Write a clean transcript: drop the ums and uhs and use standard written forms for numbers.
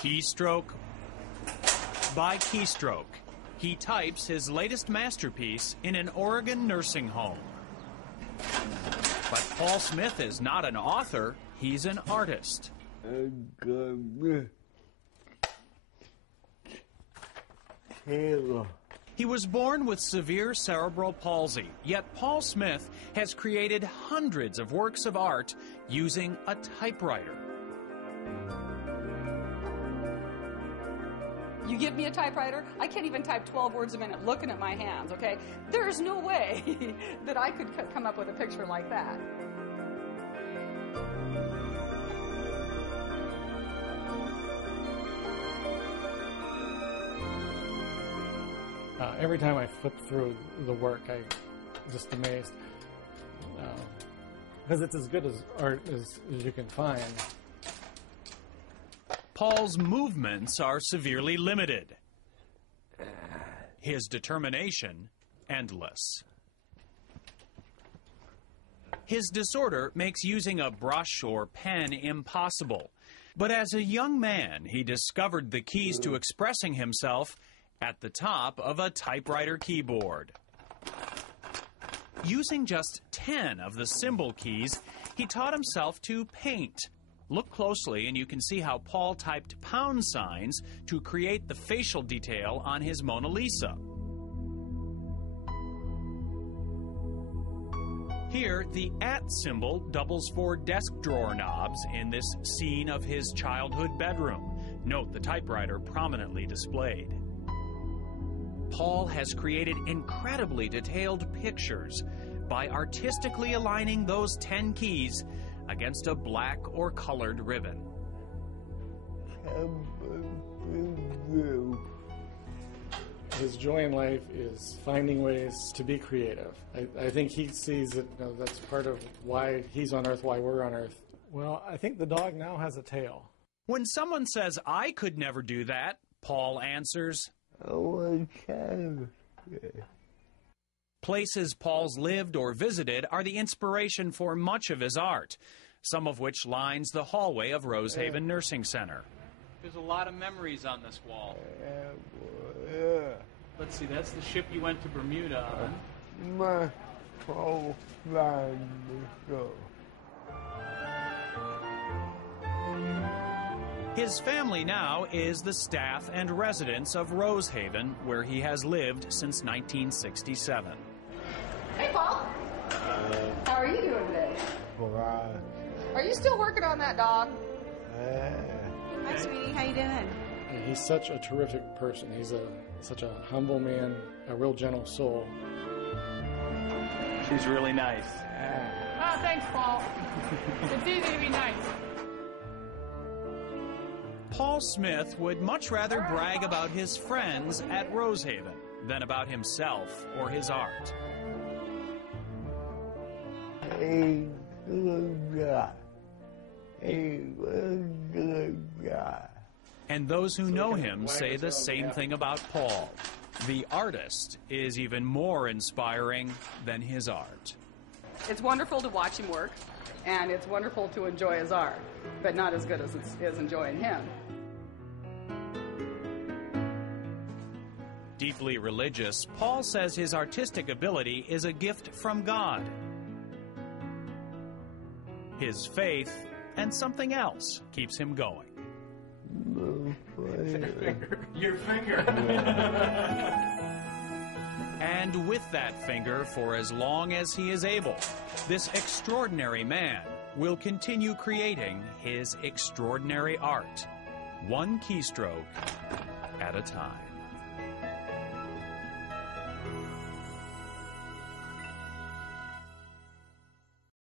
Keystroke by keystroke, he types his latest masterpiece in an Oregon nursing home. But Paul Smith is not an author, he's an artist. He was born with severe cerebral palsy, yet Paul Smith has created hundreds of works of art using a typewriter. You give me a typewriter, I can't even type 12 words a minute looking at my hands, okay? There's no way that I could come up with a picture like that. Every time I flip through the work, I'm just amazed. Because it's as good as art as you can find. Paul's movements are severely limited. His determination, endless. His disorder makes using a brush or pen impossible. But as a young man, he discovered the keys to expressing himself at the top of a typewriter keyboard. Using just 10 of the symbol keys, he taught himself to paint. Look closely and you can see how Paul typed pound signs to create the facial detail on his Mona Lisa. Here, the @ symbol doubles for desk drawer knobs in this scene of his childhood bedroom. Note the typewriter prominently displayed. Paul has created incredibly detailed pictures by artistically aligning those 10 keys against a black or colored ribbon. His joy in life is finding ways to be creative. I think he sees that that's part of why he's on Earth, why we're on Earth. Well, I think the dog now has a tail. When someone says, "I could never do that," Paul answers, Places Paul's lived or visited are the inspiration for much of his art, some of which lines the hallway of Rosehaven Nursing Center. There's a lot of memories on this wall. Let's see, that's the ship you went to Bermuda on. His family now is the staff and residents of Rosehaven, where he has lived since 1967. Hey, Paul. How are you doing today? Are you still working on that dog? Hi, sweetie. How you doing? He's such a terrific person. He's such a humble man, a real gentle soul. She's really nice. Oh, thanks, Paul. It's easy to be nice. Paul Smith would much rather brag about his friends at Rosehaven than about himself or his art. He's a good guy. He's a good guy. And those who know him say the same thing about Paul. The artist is even more inspiring than his art. It's wonderful to watch him work, and it's wonderful to enjoy his art, but not as good as it is enjoying him. Deeply religious, Paul says his artistic ability is a gift from God. His faith and something else keeps him going. Your finger. And with that finger, for as long as he is able, this extraordinary man will continue creating his extraordinary art, one keystroke at a time.